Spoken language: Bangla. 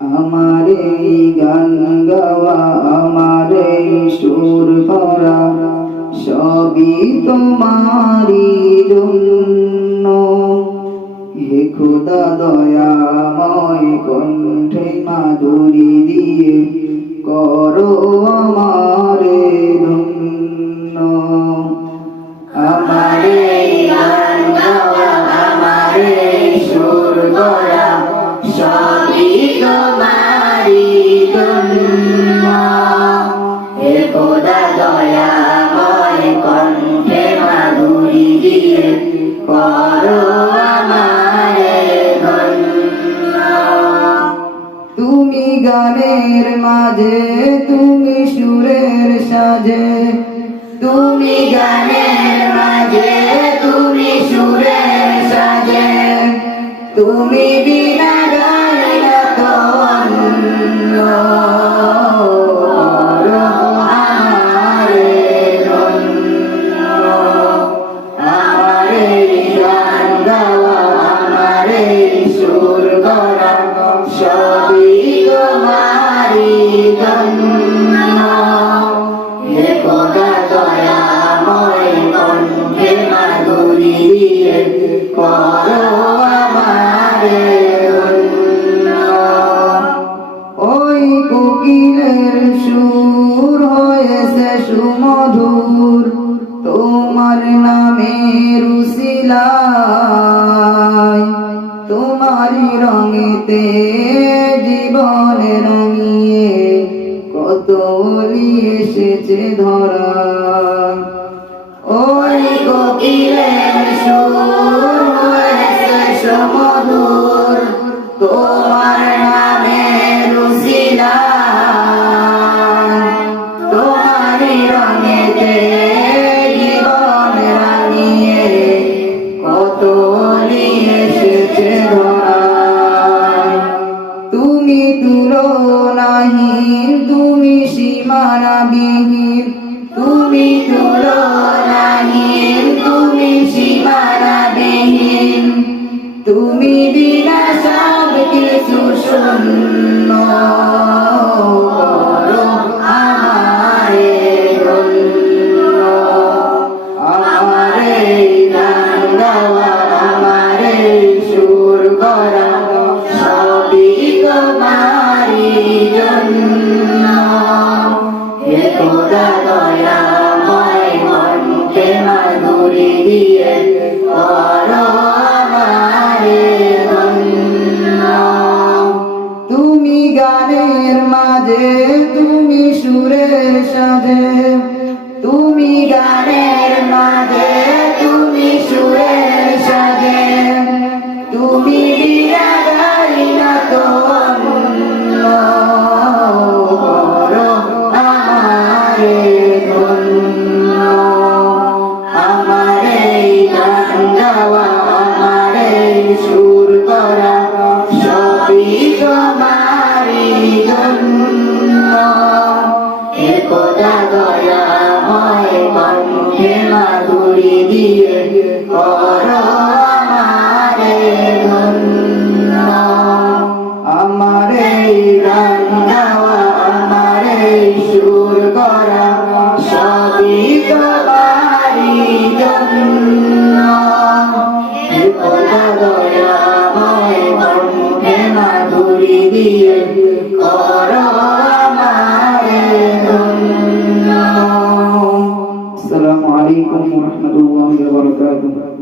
আমার এই গান গাওয়া, আমার এই সুর করা, সবই তোমারই জন্য। হে খোদা দয়াময়, কণ্ঠে মাধুরী দিয়ে করো আমারে ধন্য। আমার এই গান গাওয়া, আমার এই সুর করা, সবই তোমারই জন্য। হে খোদা দয়াময়, কণ্ঠে মাধুরী দিয়ে করো আমারে ধন্য। তুমি গানের মাঝে, তুমি সুরের সাজে, তুমি গানের মাঝে, তুমি সুরের সাজে, তুমি বিনা গাই না তো অন্য। করো আমারে ধন্য। আমার এই গান গাওয়া, আমার এই সুর করা, সবই তোমারই জন্য। হে খোদা দয়াময়, কণ্ঠে মাধুরী দিয়ে করো আমারে ধন্য। ওই কোকিলের সুর হয়েছে সুমধুর, তোমার নামের উসিলায়, তোমারই রঙেতে জীবন রঙিয়ে কত অলি এসেছে ধরা। ওই কোকিলের সুর হয়েছে সুমধুর, তোমার নামের উসিলায়, তোমারই রঙেতে জীবন রাঙিয়ে কত অলি এসেছে ধরায়। তুমি তুলনাহীন, তুমি সীমানাবিহীন, তুমি তুলনাহীন, তুমি সীমানাবিহীন, তুমি বিনা সব কিছু শূন্য। করো আমারে ধন্য। আমার এই গান গাওয়া, আমার এই সুর করা, সবই তোমারই জন্য। হে খোদা দয়াময়, কণ্ঠে মাধুরী দিয়ে করো আমারে ধন্য। তুমি গানের মাঝে, তুমি সুরের সাজে, তুমি গানের মাঝে, তুমি সুরের সাজে, তুমি বিনা গাই না তো অন্য। করো আমারে ধন্য। আমার এই গান গাওয়া, আমার এই সুর করা, সবই তোমারই জন্য। হে খোদা দয়াময়, কণ্ঠে মাধুরী দিয়ে করো আমারে ধন্য। আমার এই গান গাওয়া, আমার এই সুর করা, সবই তোমারই জন্য। হে খোদা দয়াময়, কণ্ঠে মাধুরী দিয়ে করো আমারে ধন্য। আসসালামু আলাইকুম ওয়া রাহমাতুল্লাহি ওয়া বারাকাতুহু।